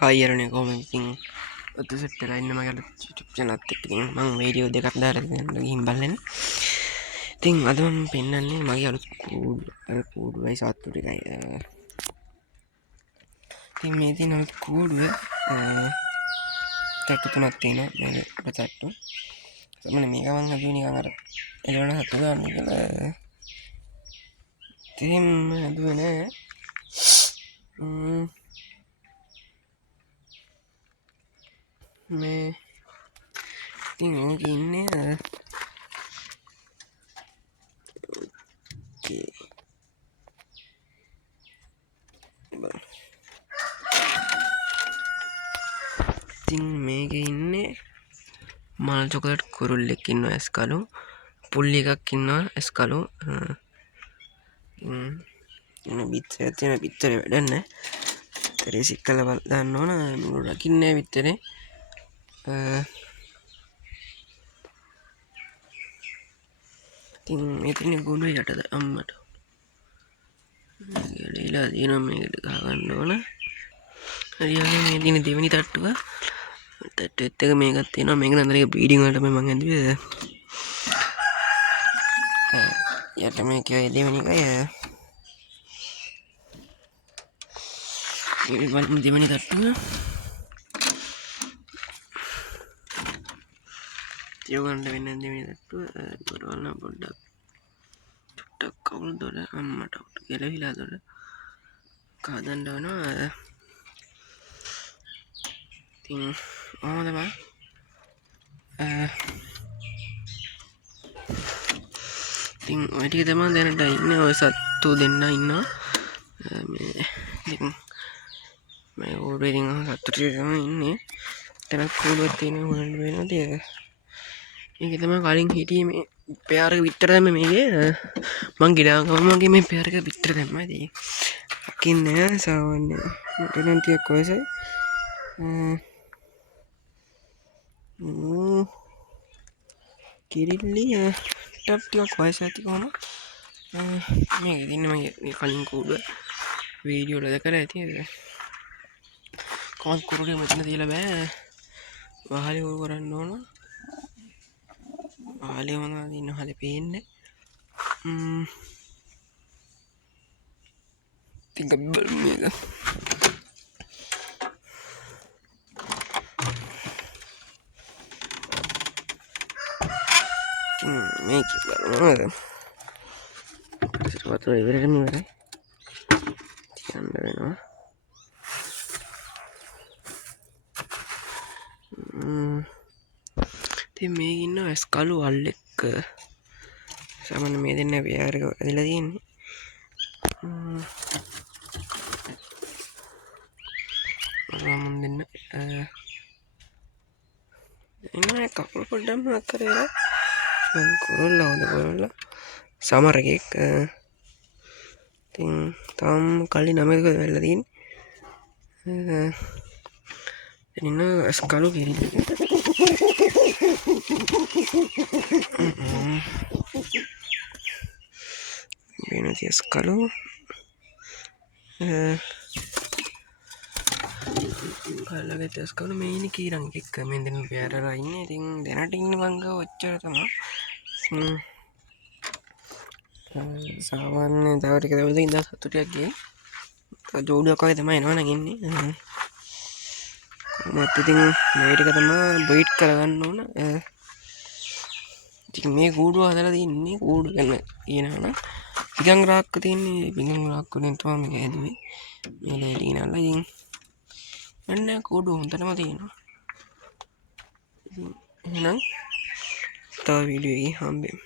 හායරණය කොහොම ඉතින් ඔත්තු සෙට් වෙලා ඉන්න මගේ YouTube channel එකත් එක්ක ඉතින් මම වීඩියෝ දෙකක් දාලා තියෙනවා ගිහින් බලන්න. ඉතින් අද මම පෙන්නන්නේ මගේ අලුත් කූඩුවයි සාත්තු ටිකයි. ඉතින් මේ තියෙන අලුත් කූඩුව තට්ටු තුනක් තියෙනවා මේ තට්ටු. මම මේක මම හදුවේ නිකන් අර එළවන හතු ගන්න කියලා. ඉතින් හදුවේ නෑ. මේ ඉතින් ඕක ඉන්නේ ඕකේ ඉතින් මේකේ ඉන්නේ මල් චොකලට් කුරුල්ලෙක් ඉන්නවා ඇස් කළු පුල්ලි එකක් ඉන්නවා ඇස් කළු බිත්තරයක් තියෙනවා බිත්තරේ වැඩක් නැහැ තරේසික් කළා දාන්න ඕන මුළු රකින්නේ බිත්තරේ ඉතින් මේ තියෙන ගුණු යටද අම්මට ගලීලා තියෙනවා මේකට ගහ ගන්න ඕන හරියන්නේ මේ තියෙන දෙවෙනි තට්ටුව තට්ටුවෙත් එක මේකක් තියෙනවා මේක නේද ඒක බීඩින් වලට මම ඇඳුවේ යට මේක දෙවෙනි එකයි බලමු දෙවෙනි තට්ටුව තියගන්න වෙන්නේ දෙවෙනි තට්ටුව ඒකට බලන්න පොඩ්ඩක් ටක් කවුල් දොර අම්මට උට ගැලවිලා දොර කාදන්න වෙනවා ඉතින් ඔහොම තමයි ඉතින් ඔය ටික තමයි දැනට ඉන්නේ ඔය සත්තු දෙන්න ඉන්නවා මේ ඕඩර් එකෙන් සත්තු ටික තමයි ඉන්නේ එතන කූඩුවක් තියෙනවා හොයන්න වෙනවා ඒක මේක තමයි කලින් හිටියේ මේ පෙයාර එක විතර දැම්ම මේකේ මං ගිඩාගම මගේ මේ පෙයාර එක විතර දැම්මා ඉතින් අකින්නේ සාවන්නේ මට නම් ටිකක් වයසයි කිරිල්ලි ටිකක් වයස ඇති කොහොම මේක ඉතින් මගේ කලින් කූඩුව වීඩියෝ වල දැකලා ඇති කොහොමද කුරුල්ලේ මෙතන තියලා බෑ වහලේ උරු කරන්න ඕන වහලේ මොනවද ඉන්න හලේ පේන්නේ ඉතින් ගබ්බල් මේක මේක බලමු වතුර ඉවරටම ඉවරයි තියන්න වෙනවා ඉතින් මේක ඉන්නවා ඇස් කළු අල්ලෙක් සාමාන්‍ය මේ දෙන්න පෙයාර එක ඇදලා තියෙන්නේ මුන් දෙන්න ඉන්න කකුල පොඩ්ඩක් මතක් කරේලා මම කුරුල්ලා හොඳ කුරුල්ලා සමහර එකෙක් ඉතින් තාම කලින් 9ක වෙලා තියෙන්නේ ඉන්න ඇස් කළු කිරිල්ල වෙන ඇස් කළු කල්ලගේ ඇස් කළු මේ ඉන්නේ කීරන් එක්ක මේ දෙන්න පෙයාරලා ඉන්නේ ඉතින් දැනට ඉන්නේ මං ගාව ඔච්චර තමයි සාමාන්‍ය තව ටික දවසකින් ඉඳන් සතුටු ටිකක් ගියේ ජෝඩුවක් වගේ තමයි එනවනම් ඉන්නේ මත් ඉතින් මේ ටික තමයි බ්‍රීඩ් කරගන්න ඕන ඉතින් මේ කූඩුව හදලා තින්නේ කූඩු ගැන කියනවනම් පිගන් රාක්ක තියෙන්නේ පිගන් රාක්ක වලින් තමයි මේක හැදුවේ මේ ලේලි නල්ලා ඉතින් මන්න කූඩුව හොඳටම තියෙනවා ඉතින් එහෙනම් තව වීඩියෝ එකකින් හම්බෙමු